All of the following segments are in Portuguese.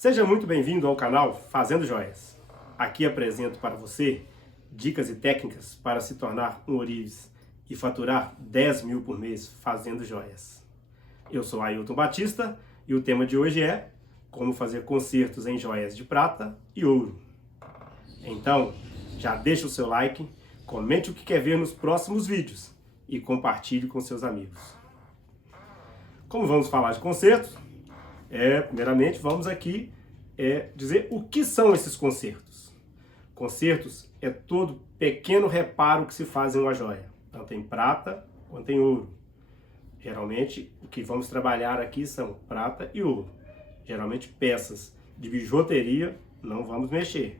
Seja muito bem-vindo ao canal Fazendo Joias. Aqui apresento para você dicas e técnicas para se tornar um ourives e faturar 10 mil por mês fazendo joias. Eu sou Ailton Batista e o tema de hoje é como fazer concertos em joias de prata e ouro. Então, já deixa o seu like, comente o que quer ver nos próximos vídeos e compartilhe com seus amigos. Como vamos falar de concertos, primeiramente vamos aqui dizer o que são esses concertos. Concertos é todo pequeno reparo que se faz em uma joia, tanto em prata quanto em ouro. Geralmente o que vamos trabalhar aqui são prata e ouro. Geralmente peças de bijuteria não vamos mexer.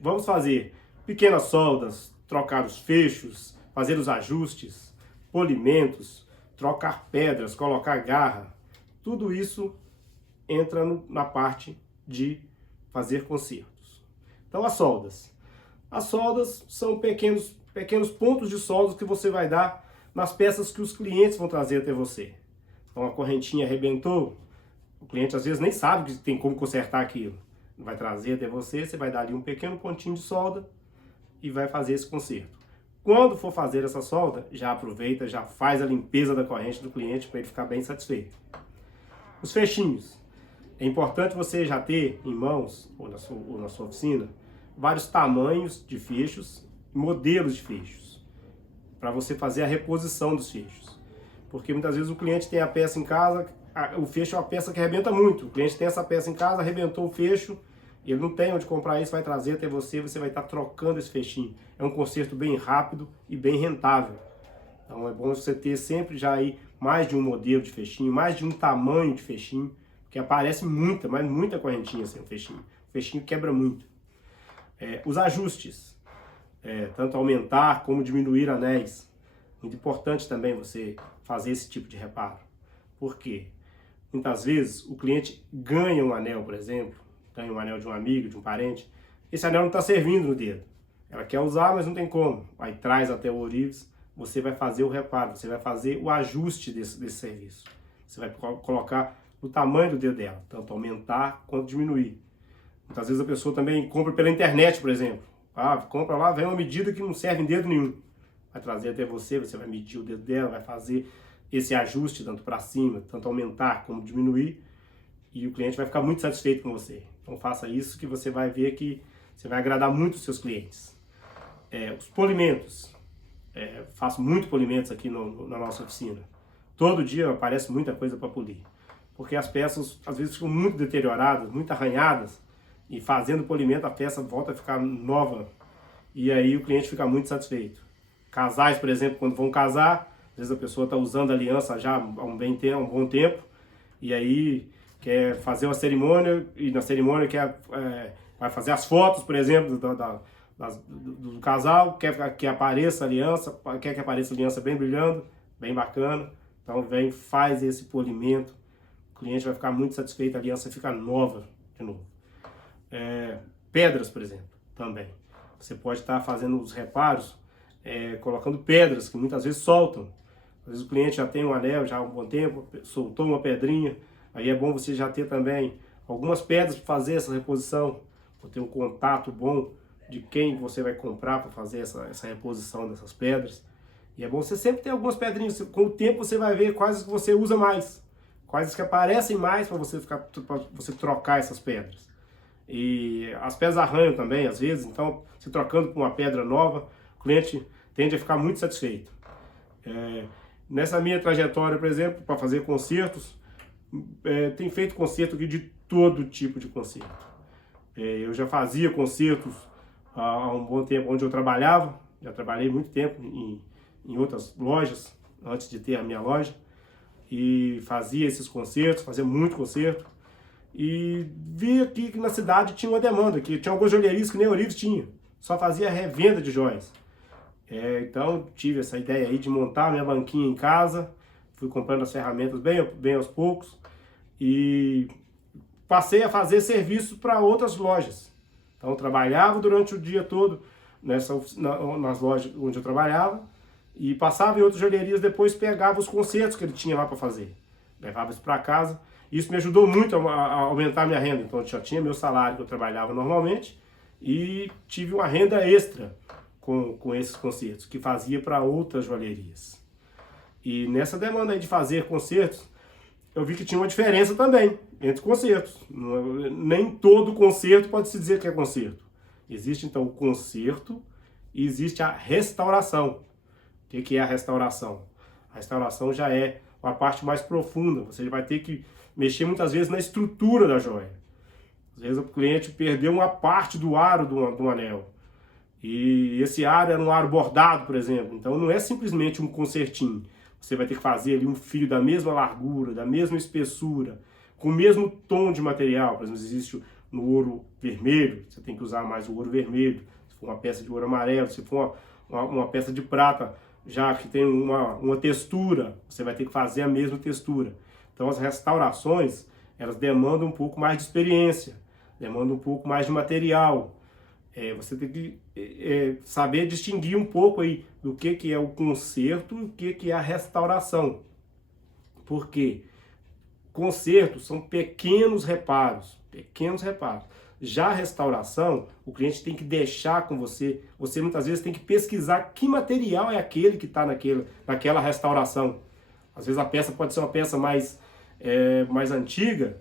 Vamos fazer pequenas soldas, trocar os fechos, fazer os ajustes, polimentos, trocar pedras, colocar garra. Tudo isso entra na parte de fazer concertos. Então as soldas. As soldas são pequenos pontos de soldas que você vai dar nas peças que os clientes vão trazer até você. Então a correntinha arrebentou, o cliente às vezes nem sabe que tem como consertar aquilo. Vai trazer até você, você vai dar ali um pequeno pontinho de solda e vai fazer esse conserto. Quando for fazer essa solda, já aproveita, já faz a limpeza da corrente do cliente para ele ficar bem satisfeito. Os fechinhos. É importante você já ter em mãos, ou na sua oficina, vários tamanhos de fechos e modelos de fechos, para você fazer a reposição dos fechos. Porque muitas vezes o cliente tem a peça em casa, o fecho é uma peça que arrebenta muito. O cliente tem essa peça em casa, arrebentou o fecho, ele não tem onde comprar isso, vai trazer até você, você vai estar trocando esse fechinho. É um conserto bem rápido e bem rentável. Então é bom você ter sempre já aí mais de um modelo de fechinho, mais de um tamanho de fechinho, porque aparece muita correntinha sem o fechinho. O fechinho quebra muito. Os ajustes, tanto aumentar como diminuir anéis. Muito importante também você fazer esse tipo de reparo. Por quê? Muitas vezes o cliente ganha um anel, por exemplo, ganha um anel de um amigo, de um parente, esse anel não está servindo no dedo. Ela quer usar, mas não tem como. Aí traz até o ourives, você vai fazer o reparo, você vai fazer o ajuste desse serviço. Você vai colocar o tamanho do dedo dela, tanto aumentar quanto diminuir. Muitas vezes a pessoa também compra pela internet, por exemplo. Compra lá, vem uma medida que não serve em dedo nenhum. Vai trazer até você vai medir o dedo dela, vai fazer esse ajuste tanto para cima, tanto aumentar como diminuir, e o cliente vai ficar muito satisfeito com você. Então faça isso que você vai ver que você vai agradar muito os seus clientes. Os polimentos. Faço muito polimentos aqui na nossa oficina. Todo dia aparece muita coisa para polir. Porque as peças às vezes ficam muito deterioradas, muito arranhadas, e fazendo polimento a peça volta a ficar nova, e aí o cliente fica muito satisfeito. Casais, por exemplo, quando vão casar, às vezes a pessoa está usando a aliança já há um bom tempo, e aí quer fazer uma cerimônia, e na cerimônia vai fazer as fotos, por exemplo, do casal, quer que apareça a aliança, quer que apareça a aliança bem brilhando, bem bacana. Então vem, faz esse polimento, o cliente vai ficar muito satisfeito, a aliança fica nova de novo. Pedras, por exemplo, também. Você pode estar fazendo os reparos, colocando pedras que muitas vezes soltam. Às vezes o cliente já tem um anel já há um bom tempo, soltou uma pedrinha, aí é bom você já ter também algumas pedras para fazer essa reposição, para ter um contato bom de quem você vai comprar para fazer essa reposição dessas pedras. E é bom você sempre ter algumas pedrinhas, com o tempo você vai ver quais que você usa mais, quais que aparecem mais para você trocar essas pedras. E as pedras arranham também, às vezes, então, se trocando por uma pedra nova, o cliente tende a ficar muito satisfeito. Nessa minha trajetória, por exemplo, para fazer concertos, tenho feito concerto aqui de todo tipo de concerto. Eu já fazia concertos há um bom tempo onde eu trabalhava, já trabalhei muito tempo em outras lojas, antes de ter a minha loja, e fazia esses concertos, fazia muito concerto. E vi aqui que na cidade tinha uma demanda, que tinha algumas joalherias que nem ourives tinha, só fazia revenda de joias. Então tive essa ideia aí de montar minha banquinha em casa, fui comprando as ferramentas bem aos poucos e passei a fazer serviço para outras lojas. Então eu trabalhava durante o dia todo nas lojas onde eu trabalhava e passava em outras joalherias, depois pegava os concertos que ele tinha lá para fazer. Levava isso para casa Isso me ajudou muito a aumentar a minha renda. Então eu já tinha meu salário que eu trabalhava normalmente e tive uma renda extra com esses concertos, que fazia para outras joalherias. E nessa demanda aí de fazer concertos, eu vi que tinha uma diferença também entre concertos. Nem todo concerto pode se dizer que é concerto. Existe então o concerto e existe a restauração. O que é a restauração? A restauração já é uma parte mais profunda. Você vai ter que mexer muitas vezes na estrutura da joia. Às vezes o cliente perdeu uma parte do aro do anel. E esse aro era um aro bordado, por exemplo. Então não é simplesmente um concertinho. Você vai ter que fazer ali um fio da mesma largura, da mesma espessura, com o mesmo tom de material. Por exemplo, existe no ouro vermelho, você tem que usar mais o ouro vermelho. Se for uma peça de ouro amarelo, se for uma peça de prata, já que tem uma textura, você vai ter que fazer a mesma textura. Então as restaurações, elas demandam um pouco mais de experiência, demandam um pouco mais de material. Você tem que saber distinguir um pouco aí do que é o conserto e o que é a restauração. Por quê? Consertos são pequenos reparos, Já a restauração, o cliente tem que deixar com você, você muitas vezes tem que pesquisar que material é aquele que está naquela restauração. Às vezes a peça pode ser uma peça mais antiga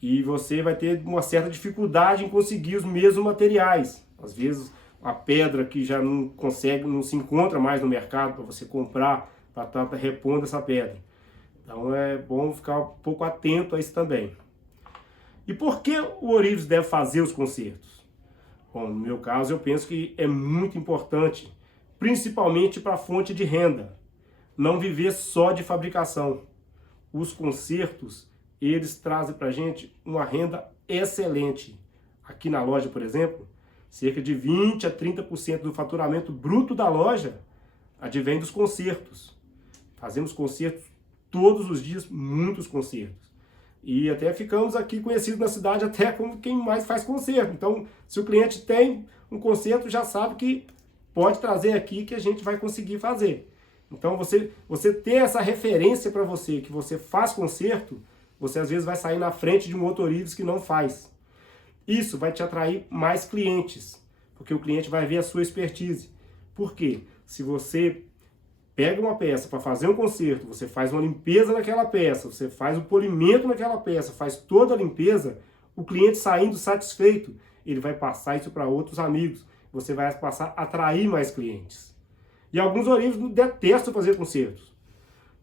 e você vai ter uma certa dificuldade em conseguir os mesmos materiais. Às vezes a pedra que já não se encontra mais no mercado para você comprar, para estar repondo essa pedra. Então é bom ficar um pouco atento a isso também. E por que o ourives deve fazer os concertos? Bom, no meu caso eu penso que é muito importante, principalmente para a fonte de renda, não viver só de fabricação. Os concertos, eles trazem para a gente uma renda excelente. Aqui na loja, por exemplo, cerca de 20% a 30% do faturamento bruto da loja advém dos concertos. Fazemos concertos todos os dias, muitos concertos. E até ficamos aqui conhecidos na cidade até como quem mais faz concerto. Então, se o cliente tem um concerto, já sabe que pode trazer aqui que a gente vai conseguir fazer. Então, você ter essa referência para você, que você faz concerto, você às vezes vai sair na frente de um outro ourives que não faz. Isso vai te atrair mais clientes, porque o cliente vai ver a sua expertise. Por quê? Se você pega uma peça para fazer um concerto, você faz uma limpeza naquela peça, você faz o polimento naquela peça, faz toda a limpeza, o cliente saindo satisfeito, ele vai passar isso para outros amigos, você vai passar a atrair mais clientes. E alguns ourives detestam fazer concertos.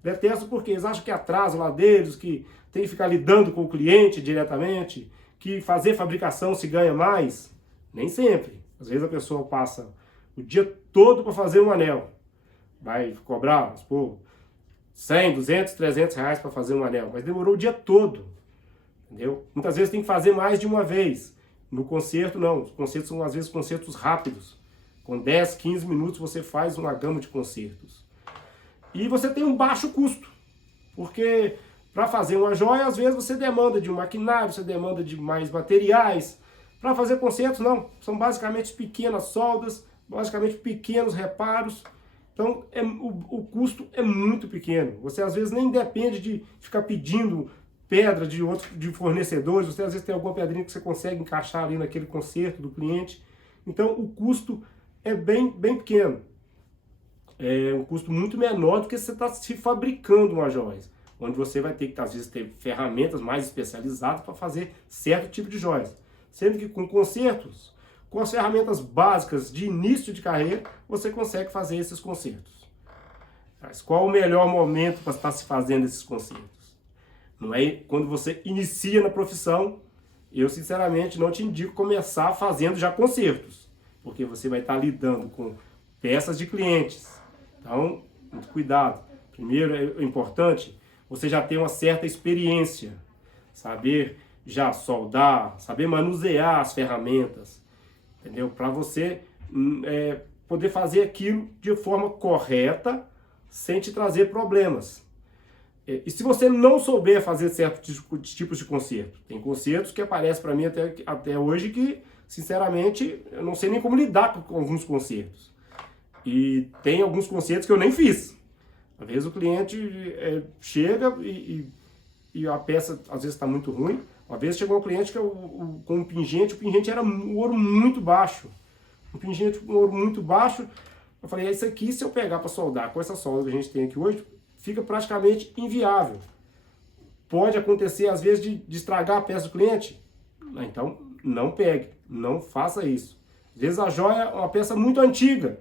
Detestam porque eles acham que atrasa lá deles, que tem que ficar lidando com o cliente diretamente, que fazer fabricação se ganha mais. Nem sempre. Às vezes a pessoa passa o dia todo para fazer um anel. Vai cobrar, vamos supor, 100, 200, 300 reais para fazer um anel, mas demorou o dia todo, entendeu? Muitas vezes tem que fazer mais de uma vez. No concerto, não. Os concertos são, às vezes, concertos rápidos. Com 10, 15 minutos você faz uma gama de concertos. E você tem um baixo custo, porque para fazer uma joia, às vezes você demanda de um maquinário, você demanda de mais materiais. Para fazer concertos, não. São basicamente pequenas soldas, basicamente pequenos reparos. Então, o custo é muito pequeno. Você, às vezes, nem depende de ficar pedindo pedra de fornecedores. Você, às vezes, tem alguma pedrinha que você consegue encaixar ali naquele concerto do cliente. Então, o custo é bem pequeno. É um custo muito menor do que você está se fabricando uma joia, onde você vai ter que, às vezes, ter ferramentas mais especializadas para fazer certo tipo de joias. Sendo que com concertos, com as ferramentas básicas de início de carreira, você consegue fazer esses concertos. Mas qual o melhor momento para estar se fazendo esses concertos? Não é quando você inicia na profissão. Eu, sinceramente, não te indico começar fazendo já concertos, porque você vai estar lidando com peças de clientes. Então, muito cuidado. Primeiro, é importante você já ter uma certa experiência, saber já soldar, saber manusear as ferramentas, entendeu? Para você poder fazer aquilo de forma correta, sem te trazer problemas. E se você não souber fazer certos tipos de concerto, tem concertos que aparecem para mim até hoje que, sinceramente, eu não sei nem como lidar com alguns concertos. E tem alguns concertos que eu nem fiz. Às vezes o cliente chega e e a peça às vezes está muito ruim. Uma vez chegou um cliente que com um pingente, o pingente era um ouro muito baixo. Um pingente com ouro muito baixo. Eu falei, isso aqui, se eu pegar para soldar com essa solda que a gente tem aqui hoje, fica praticamente inviável. Pode acontecer, às vezes, de estragar a peça do cliente. Então, não pegue, não faça isso. Às vezes a joia é uma peça muito antiga.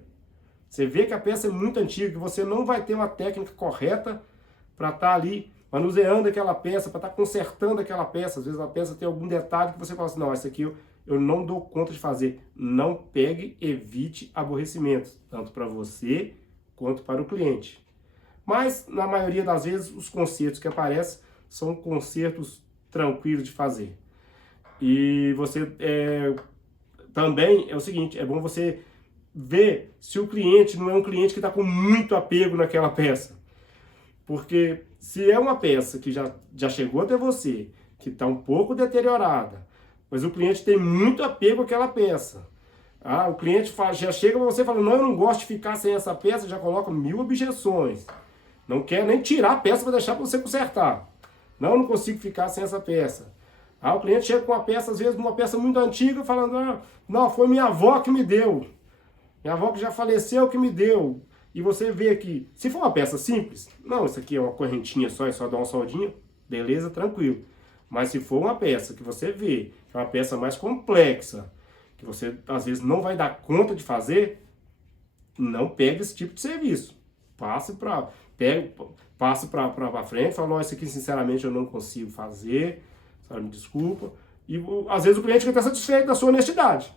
Você vê que a peça é muito antiga, que você não vai ter uma técnica correta para estar ali manuseando aquela peça, para estar consertando aquela peça. Às vezes a peça tem algum detalhe que você fala assim, não, esse aqui eu não dou conta de fazer. Não pegue, evite aborrecimentos, tanto para você quanto para o cliente. Mas, na maioria das vezes, os consertos que aparecem são consertos tranquilos de fazer. E você também é o seguinte, é bom você ver se o cliente não é um cliente que está com muito apego naquela peça. Porque se é uma peça que já chegou até você, que está um pouco deteriorada, mas o cliente tem muito apego àquela peça. O cliente já chega para você e fala, não, eu não gosto de ficar sem essa peça, já coloca 1000 objeções. Não quer nem tirar a peça para deixar para você consertar. Não, eu não consigo ficar sem essa peça. O cliente chega com uma peça, às vezes uma peça muito antiga, falando, não, foi minha avó que me deu. Minha avó que já faleceu que me deu. E você vê que, se for uma peça simples, não, isso aqui é uma correntinha só, é só dar uma soldinha, beleza, tranquilo. Mas se for uma peça que você vê, que é uma peça mais complexa, que você às vezes não vai dar conta de fazer, não pegue esse tipo de serviço. Passe para frente, fala, isso aqui sinceramente eu não consigo fazer, me desculpa. E às vezes o cliente fica satisfeito da sua honestidade.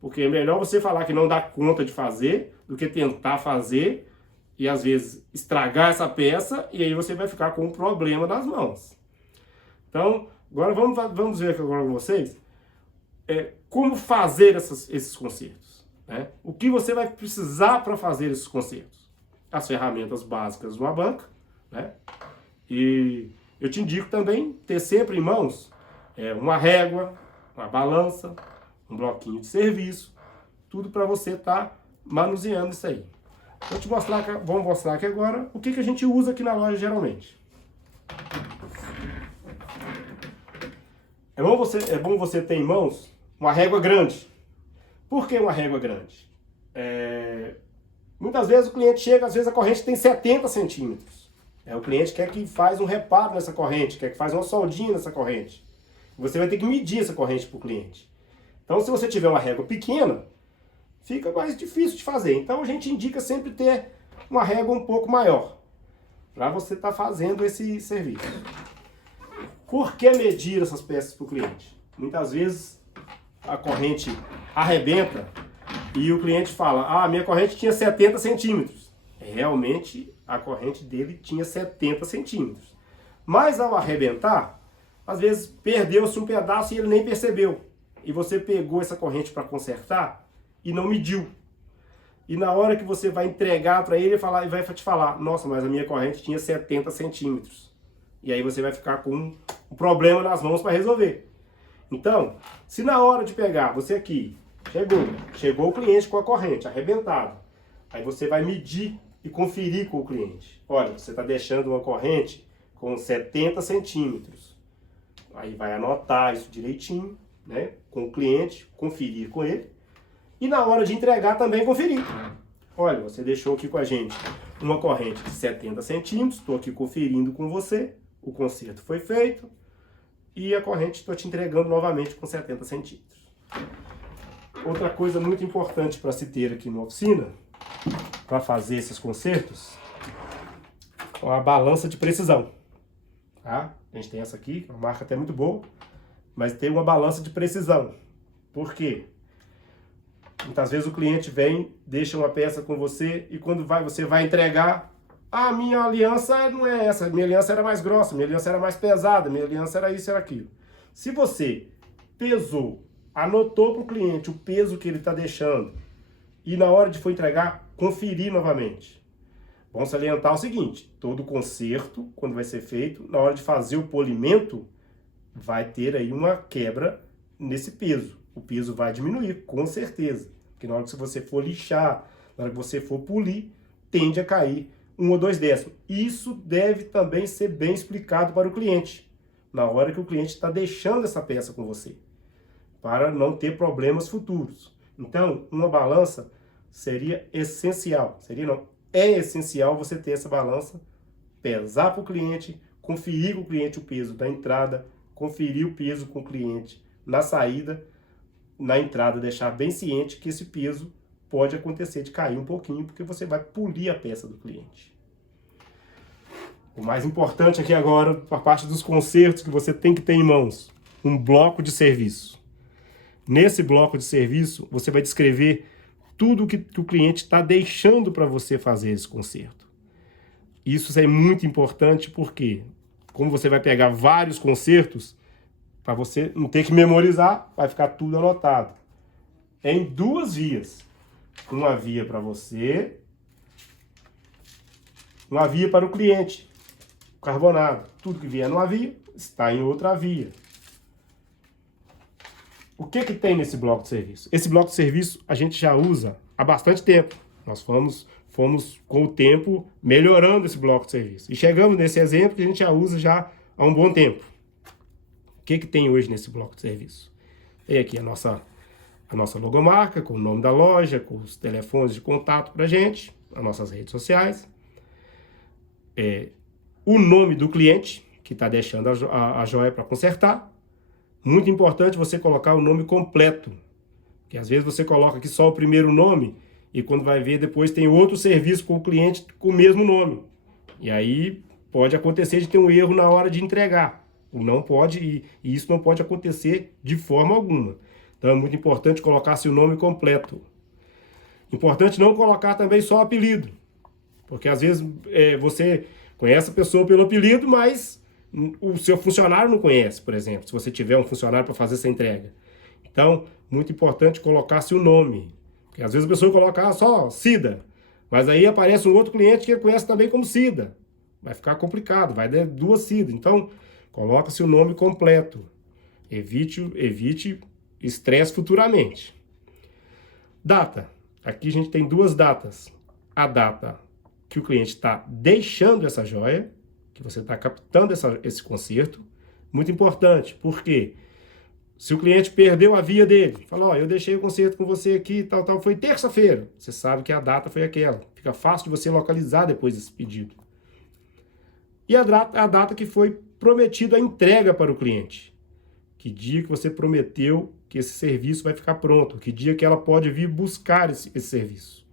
Porque é melhor você falar que não dá conta de fazer do que tentar fazer e às vezes estragar essa peça e aí você vai ficar com um problema nas mãos. Então, agora vamos ver aqui agora com vocês como fazer esses consertos. Né? O que você vai precisar para fazer esses consertos? As ferramentas básicas de uma banca. Né? E eu te indico também ter sempre em mãos uma régua, uma balança, um bloquinho de serviço, tudo para você estar manuseando isso aí. Vamos mostrar aqui agora o que a gente usa aqui na loja geralmente. É bom você ter em mãos uma régua grande. Por que uma régua grande? Muitas vezes o cliente chega, às vezes a corrente tem 70 centímetros. O cliente quer que faz um reparo nessa corrente, quer que faz uma soldinha nessa corrente. Você vai ter que medir essa corrente para o cliente. Então, se você tiver uma régua pequena, fica mais difícil de fazer. Então, a gente indica sempre ter uma régua um pouco maior, para você estar fazendo esse serviço. Por que medir essas peças para o cliente? Muitas vezes a corrente arrebenta e o cliente fala, minha corrente tinha 70 centímetros. Realmente, a corrente dele tinha 70 centímetros. Mas ao arrebentar, às vezes perdeu-se um pedaço e ele nem percebeu. E você pegou essa corrente para consertar e não mediu. E na hora que você vai entregar para ele, ele vai te falar, nossa, mas a minha corrente tinha 70 centímetros. E aí você vai ficar com um problema nas mãos para resolver. Então, se na hora de pegar, você aqui, chegou o cliente com a corrente arrebentada, aí você vai medir e conferir com o cliente. Olha, você está deixando uma corrente com 70 centímetros. Aí vai anotar isso direitinho, né, com o cliente, conferir com ele. E na hora de entregar também conferir. Olha, você deixou aqui com a gente uma corrente de 70 centímetros, estou aqui conferindo com você, o conserto foi feito e a corrente estou te entregando novamente com 70 centímetros. Outra coisa muito importante para se ter aqui na oficina, para fazer esses consertos, é uma balança de precisão. Tá? A gente tem essa aqui, uma marca até muito boa, mas tem uma balança de precisão. Por quê? Muitas vezes o cliente vem, deixa uma peça com você e quando você vai entregar, minha aliança não é essa, minha aliança era mais grossa, minha aliança era mais pesada, minha aliança era isso, era aquilo. Se você pesou, anotou para o cliente o peso que ele está deixando e na hora de for entregar, conferir novamente. Vamos salientar o seguinte, todo conserto, quando vai ser feito, na hora de fazer o polimento, vai ter aí uma quebra nesse peso. O peso vai diminuir, com certeza. Porque na hora que você for lixar, na hora que você for polir, tende a cair 1 ou 2 décimos. Isso deve também ser bem explicado para o cliente. na hora que o cliente está deixando essa peça com você, para não ter problemas futuros. Então, uma balança seria essencial, é essencial você ter essa balança, pesar para o cliente, conferir com o cliente o peso da entrada, conferir o peso com o cliente na saída, na entrada deixar bem ciente que esse peso pode acontecer de cair um pouquinho, porque você vai polir a peça do cliente. O mais importante aqui agora, por parte dos consertos que você tem que ter em mãos, um bloco de serviço. Nesse bloco de serviço, você vai descrever tudo que o cliente está deixando para você fazer esse conserto. Isso é muito importante porque, como você vai pegar vários consertos, para você não ter que memorizar, vai ficar tudo anotado. É em 2 vias. Uma via para você, uma via para o cliente. Carbonado. Tudo que vier numa via, está em outra via. O que tem nesse bloco de serviço? Esse bloco de serviço a gente já usa há bastante tempo. Nós fomos com o tempo melhorando esse bloco de serviço. E chegamos nesse exemplo que a gente já usa já há um bom tempo. O que tem hoje nesse bloco de serviço? Tem aqui a nossa logomarca, com o nome da loja, com os telefones de contato para a gente, as nossas redes sociais. O nome do cliente, que está deixando a joia para consertar. Muito importante você colocar o nome completo, porque às vezes você coloca aqui só o primeiro nome e quando vai ver depois tem outro serviço com o cliente com o mesmo nome. E aí pode acontecer de ter um erro na hora de entregar. Não pode, e isso não pode acontecer de forma alguma. Então é muito importante colocar seu nome completo. Importante não colocar também só apelido, porque às vezes você conhece a pessoa pelo apelido, mas o seu funcionário não conhece, por exemplo, se você tiver um funcionário para fazer essa entrega. Então, muito importante colocar seu nome, porque às vezes a pessoa coloca só Cida, mas aí aparece um outro cliente que conhece também como Cida. Vai ficar complicado, vai dar 2 Cida. Então, coloca seu nome completo. Evite estresse futuramente. Data. Aqui a gente tem 2 datas. A data que o cliente está deixando essa joia, que você está captando esse conserto. Muito importante, porque se o cliente perdeu a via dele, falou, eu deixei o conserto com você aqui, tal, foi terça-feira. Você sabe que a data foi aquela. Fica fácil de você localizar depois desse pedido. E a data que foi prometida a entrega para o cliente. Que dia que você prometeu que esse serviço vai ficar pronto. Que dia que ela pode vir buscar esse serviço.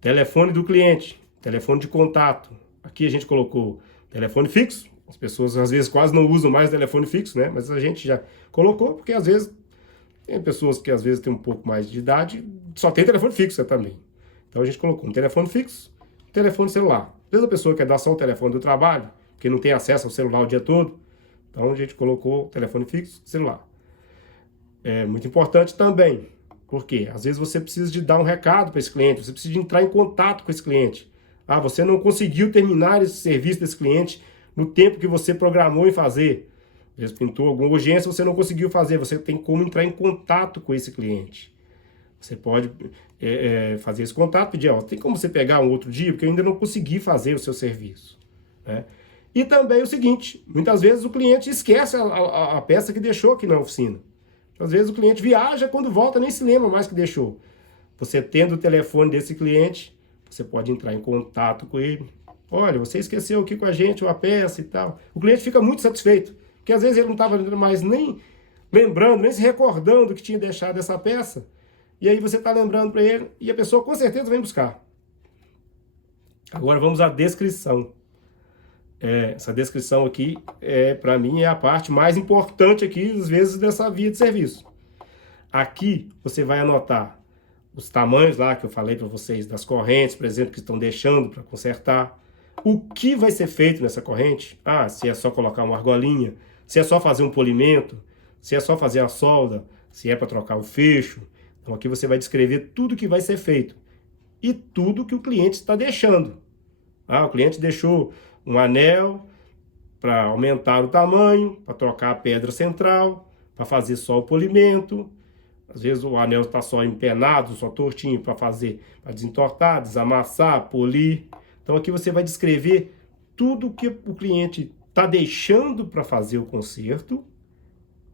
Telefone do cliente. Telefone de contato. Aqui a gente colocou telefone fixo. As pessoas às vezes quase não usam mais telefone fixo, né? Mas a gente já colocou, porque às vezes tem pessoas que às vezes têm um pouco mais de idade, só tem telefone fixo também. Então a gente colocou um telefone fixo, um telefone celular. Às vezes a pessoa quer dar só o telefone do trabalho, porque não tem acesso ao celular o dia todo. Então a gente colocou telefone fixo, celular. É muito importante também, porque às vezes você precisa de dar um recado para esse cliente, você precisa de entrar em contato com esse cliente. Ah, você não conseguiu terminar esse serviço desse cliente no tempo que você programou em fazer. Às vezes pintou alguma urgência, você não conseguiu fazer. Você tem como entrar em contato com esse cliente. Você pode fazer esse contato, pedir, tem como você pegar um outro dia, porque eu ainda não consegui fazer o seu serviço. Né? E também o seguinte, muitas vezes o cliente esquece a peça que deixou aqui na oficina. Às vezes o cliente viaja, quando volta nem se lembra mais que deixou. Você tendo o telefone desse cliente, você pode entrar em contato com ele. Olha, você esqueceu aqui com a gente uma peça e tal. O cliente fica muito satisfeito, porque às vezes ele não estava mais nem lembrando, nem se recordando que tinha deixado essa peça. E aí você está lembrando para ele e a pessoa com certeza vem buscar. Agora vamos à descrição. Essa descrição aqui, para mim, é a parte mais importante aqui, às vezes, dessa via de serviço. Aqui você vai anotar os tamanhos lá que eu falei para vocês, das correntes, por exemplo, que estão deixando para consertar. O que vai ser feito nessa corrente? Se é só colocar uma argolinha, se é só fazer um polimento, se é só fazer a solda, se é para trocar o fecho. Então aqui você vai descrever tudo que vai ser feito e tudo que o cliente está deixando. O cliente deixou um anel para aumentar o tamanho, para trocar a pedra central, para fazer só o polimento. Às vezes o anel está só empenado, só tortinho para desentortar, desamassar, polir. Então aqui você vai descrever tudo que o cliente está deixando para fazer o conserto,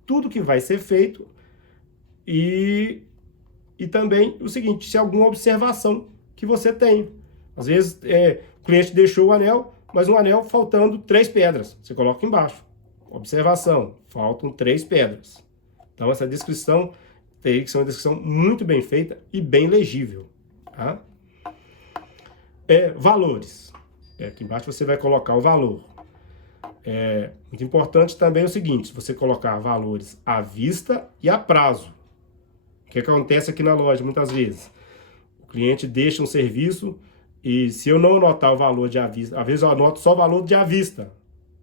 tudo que vai ser feito e também o seguinte, se alguma observação que você tem. Às vezes o cliente deixou o anel, mas um anel faltando 3 pedras. Você coloca embaixo. Observação, faltam 3 pedras. Então essa descrição tem que ser uma descrição muito bem feita e bem legível. Tá? Valores. Aqui embaixo você vai colocar o valor. Muito importante também o seguinte, se você colocar valores à vista e a prazo. O que acontece aqui na loja muitas vezes? O cliente deixa um serviço e se eu não anotar o valor de à vista, às vezes eu anoto só o valor de à vista,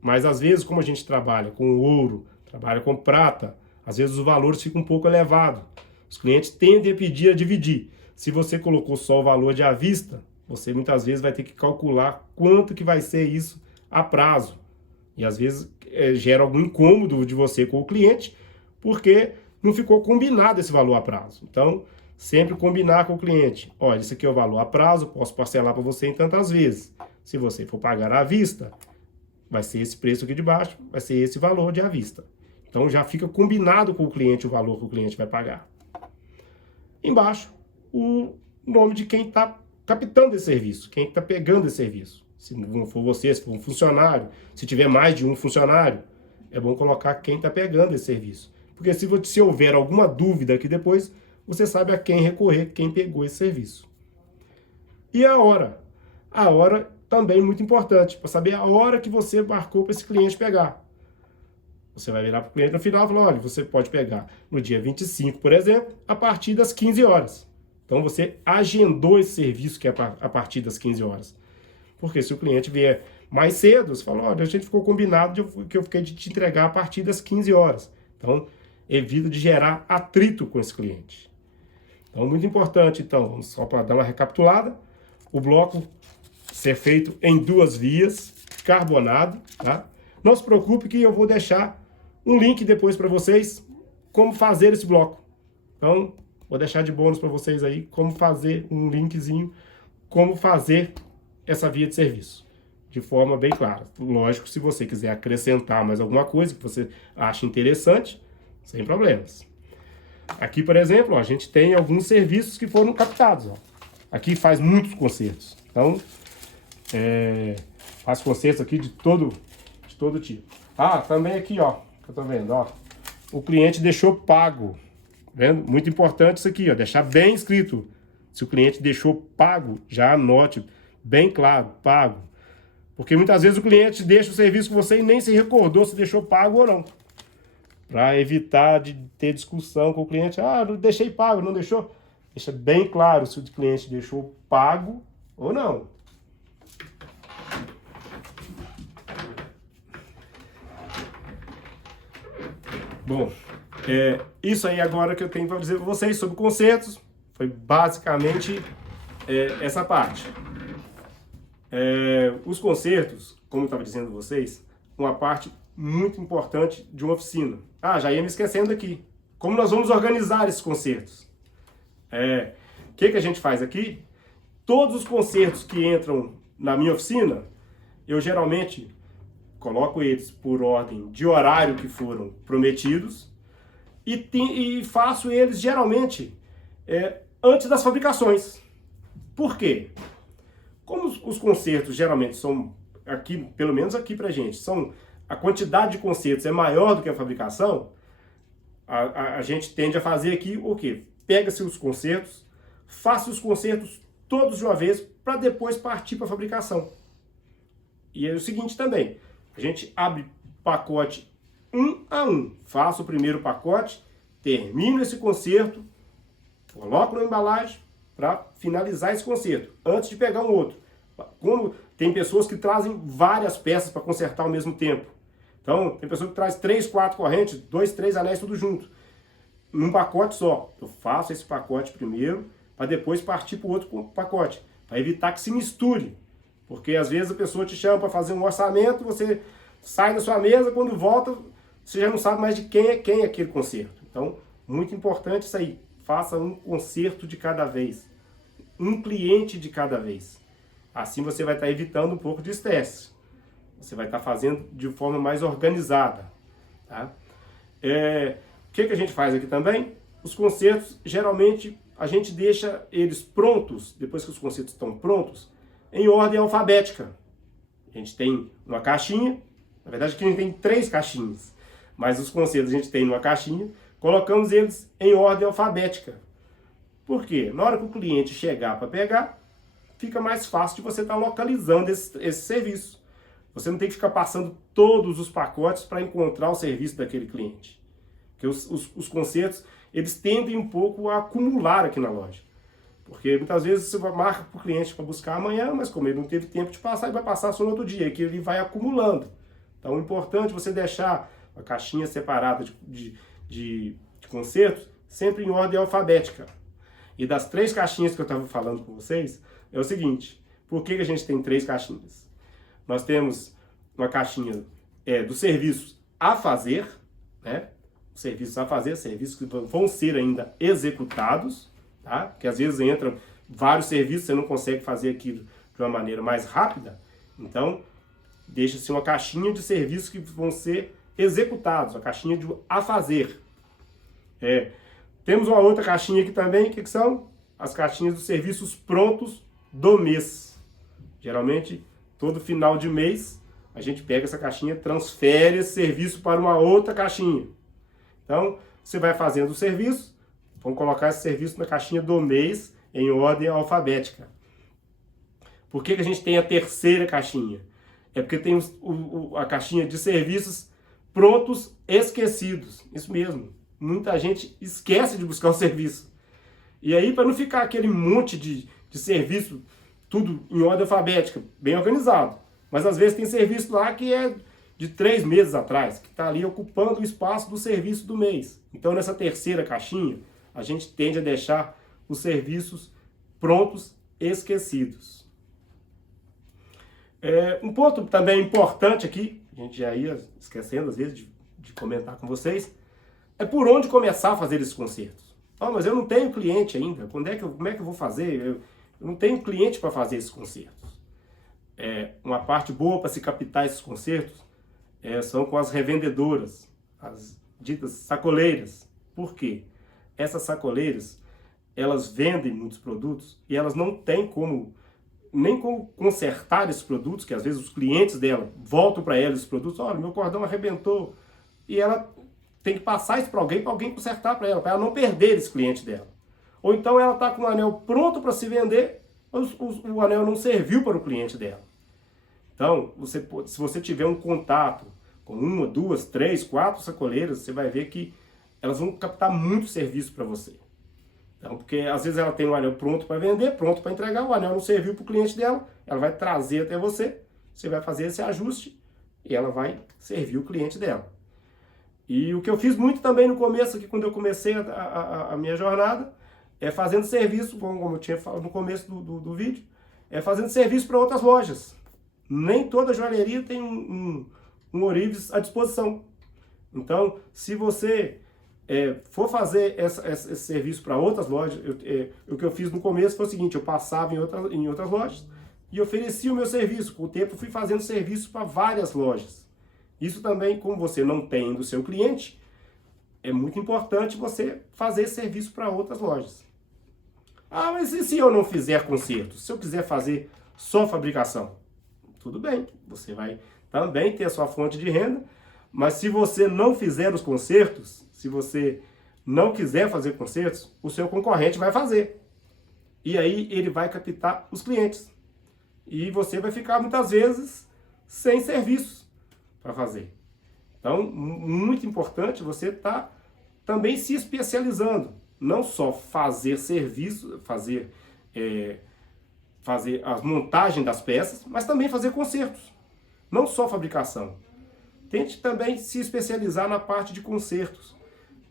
mas às vezes como a gente trabalha com ouro, trabalha com prata, às vezes os valores ficam um pouco elevados. Os clientes tendem a pedir a dividir. Se você colocou só o valor de à vista, você muitas vezes vai ter que calcular quanto que vai ser isso a prazo. E às vezes gera algum incômodo de você com o cliente, porque não ficou combinado esse valor a prazo. Então, sempre combinar com o cliente. Olha, esse aqui é o valor a prazo, posso parcelar para você em tantas vezes. Se você for pagar à vista, vai ser esse preço aqui de baixo, vai ser esse valor de à vista. Então, já fica combinado com o cliente o valor que o cliente vai pagar. Embaixo, o nome de quem está captando esse serviço, quem está pegando esse serviço. Se não for você, se for um funcionário, se tiver mais de um funcionário, é bom colocar quem está pegando esse serviço. Porque se houver alguma dúvida aqui depois, você sabe a quem recorrer, quem pegou esse serviço. E a hora? A hora também é muito importante, para saber a hora que você marcou para esse cliente pegar. Você vai virar para o cliente no final e falar, olha, você pode pegar no dia 25, por exemplo, a partir das 15 horas. Então você agendou esse serviço que é a partir das 15 horas. Porque se o cliente vier mais cedo, você fala, olha, a gente ficou combinado que eu fiquei de te entregar a partir das 15 horas. Então, evita de gerar atrito com esse cliente. Então, muito importante, então, só para dar uma recapitulada, o bloco ser feito em 2 vias, carbonado, tá? Não se preocupe que eu vou deixar um link depois para vocês como fazer esse bloco. Então, vou deixar de bônus para vocês aí como fazer um linkzinho, como fazer essa via de serviço, de forma bem clara. Lógico, se você quiser acrescentar mais alguma coisa que você acha interessante, sem problemas. Aqui, por exemplo, ó, a gente tem alguns serviços que foram captados. Ó. Aqui faz muitos concertos. Então, faz concertos aqui de todo tipo. Ah, também aqui, ó, que eu tô vendo, ó. O cliente deixou pago. Vendo? Muito importante isso aqui, ó, deixar bem escrito. Se o cliente deixou pago, já anote bem claro, pago. Porque muitas vezes o cliente deixa o serviço com você e nem se recordou se deixou pago ou não. Para evitar de ter discussão com o cliente. Ah, não deixei pago, não deixou? Deixa bem claro se o cliente deixou pago ou não. Bom, isso aí agora que eu tenho para dizer para vocês sobre concertos. Foi basicamente essa parte. Os concertos, como eu estava dizendo a vocês, uma parte muito importante de uma oficina. Ah, já ia me esquecendo aqui. Como nós vamos organizar esses concertos? O que a gente faz aqui? Todos os concertos que entram na minha oficina, eu geralmente coloco eles por ordem de horário que foram prometidos e faço eles geralmente antes das fabricações. Por quê? Como os concertos geralmente são, aqui, pelo menos aqui pra gente, a quantidade de concertos é maior do que a fabricação, a gente tende a fazer aqui o quê? Pega-se os concertos, faça os concertos todos de uma vez para depois partir para a fabricação. E é o seguinte também, a gente abre pacote um a um, faço o primeiro pacote, termino esse concerto, coloco na embalagem para finalizar esse concerto, antes de pegar um outro. Como tem pessoas que trazem várias peças para consertar ao mesmo tempo. Então, tem pessoa que traz 3, 4 correntes, 2, 3 anéis, tudo junto. Num pacote só. Eu faço esse pacote primeiro, para depois partir para o outro pacote. Para evitar que se misture. Porque às vezes a pessoa te chama para fazer um orçamento, você sai da sua mesa, quando volta, você já não sabe mais de quem é aquele concerto. Então, muito importante isso aí. Faça um concerto de cada vez. Um cliente de cada vez. Assim você vai estar evitando um pouco de estresse. Você vai estar fazendo de forma mais organizada. Tá? O que a gente faz aqui também? Os concertos, geralmente, a gente deixa eles prontos, depois que os concertos estão prontos, em ordem alfabética. A gente tem uma caixinha, na verdade aqui a gente tem 3 caixinhas, mas os concertos a gente tem numa caixinha, colocamos eles em ordem alfabética. Por quê? Na hora que o cliente chegar para pegar, fica mais fácil de você estar localizando esse serviço. Você não tem que ficar passando todos os pacotes para encontrar o serviço daquele cliente. Porque os concertos, eles tendem um pouco a acumular aqui na loja. Porque muitas vezes você marca para o cliente para buscar amanhã, mas como ele não teve tempo de passar, ele vai passar só no outro dia, que ele vai acumulando. Então é importante você deixar a caixinha separada de concertos sempre em ordem alfabética. E das 3 caixinhas que eu estava falando com vocês, é o seguinte: por que a gente tem 3 caixinhas? Nós temos uma caixinha dos serviços a fazer, né? Serviços a fazer, serviços que vão ser ainda executados, tá? Porque às vezes entram vários serviços, você não consegue fazer aquilo de uma maneira mais rápida. Então, deixa-se uma caixinha de serviços que vão ser executados, a caixinha de a fazer. Temos uma outra caixinha aqui também, que são as caixinhas dos serviços prontos do mês. Geralmente, todo final de mês, a gente pega essa caixinha, transfere esse serviço para uma outra caixinha. Então, você vai fazendo o serviço, vamos colocar esse serviço na caixinha do mês em ordem alfabética. Por que a gente tem a 3ª caixinha? É porque tem a caixinha de serviços prontos esquecidos. Isso mesmo. Muita gente esquece de buscar o serviço. E aí, para não ficar aquele monte de serviço, tudo em ordem alfabética, bem organizado. Mas às vezes tem serviço lá que é de 3 meses atrás, que está ali ocupando o espaço do serviço do mês. Então, nessa 3ª caixinha, a gente tende a deixar os serviços prontos esquecidos. Um ponto também importante aqui, a gente já ia esquecendo às vezes de comentar com vocês, é por onde começar a fazer esses concertos. Mas eu não tenho cliente ainda, como é que eu vou fazer? Eu não tenho cliente para fazer esses concertos. Uma parte boa para se captar esses concertos são com as revendedoras, as ditas sacoleiras. Por quê? Essas sacoleiras, elas vendem muitos produtos e elas não têm nem como consertar esses produtos, que às vezes os clientes dela voltam para ela esses produtos: olha, meu cordão arrebentou, e ela tem que passar isso para alguém consertar para ela não perder esse cliente dela. Ou então ela está com o anel pronto para se vender, mas o anel não serviu para o cliente dela. Então, se você tiver um contato com 1, 2, 3, 4 sacoleiras, você vai ver que elas vão captar muito serviço para você. Então, porque às vezes ela tem um anel pronto para vender, pronto para entregar, o anel não serviu para o cliente dela, ela vai trazer até você, você vai fazer esse ajuste e ela vai servir o cliente dela. E o que eu fiz muito também no começo, aqui quando eu comecei a minha jornada, é fazendo serviço, como eu tinha falado no começo do vídeo, fazendo serviço para outras lojas. Nem toda joalheria tem um ourives à disposição. Então, se você for fazer esse serviço para outras lojas, o que eu fiz no começo foi o seguinte: eu passava em outras lojas e oferecia o meu serviço. Com o tempo, eu fui fazendo serviço para várias lojas. Isso também, como você não tem do seu cliente, é muito importante você fazer esse serviço para outras lojas. Mas e se eu não fizer consertos? Se eu quiser fazer só fabricação? Tudo bem, você vai também ter a sua fonte de renda, mas se você não fizer os consertos, se você não quiser fazer consertos, o seu concorrente vai fazer. E aí ele vai captar os clientes. E você vai ficar muitas vezes sem serviços para fazer. Então, muito importante você estar também se especializando. Não só fazer serviço, fazer a montagem das peças, mas também fazer consertos. Não só fabricação. Tente também se especializar na parte de consertos.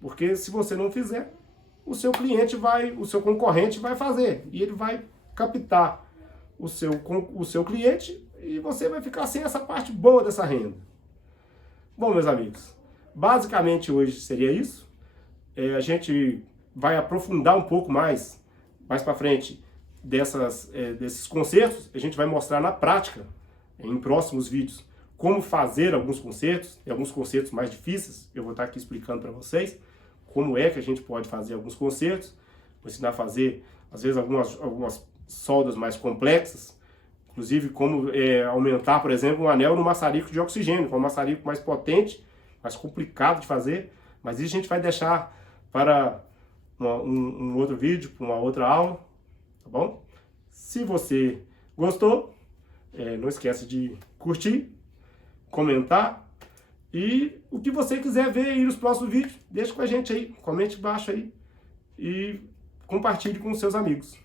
Porque se você não fizer, o seu concorrente vai fazer. E ele vai captar o seu cliente e você vai ficar sem essa parte boa dessa renda. Bom, meus amigos, basicamente hoje seria isso. A gente vai aprofundar um pouco mais para frente desses concertos. A gente vai mostrar na prática, em próximos vídeos, como fazer alguns concertos, e alguns concertos mais difíceis, eu vou estar aqui explicando para vocês como é que a gente pode fazer alguns concertos. Vou ensinar a fazer, às vezes, algumas soldas mais complexas, inclusive como aumentar, por exemplo, um anel no maçarico de oxigênio, que é um maçarico mais potente, mais complicado de fazer, mas isso a gente vai deixar para um outro vídeo, para uma outra aula, tá bom? Se você gostou, não esquece de curtir, comentar, e o que você quiser ver aí nos próximos vídeos, deixa com a gente aí, comente embaixo aí e compartilhe com os seus amigos.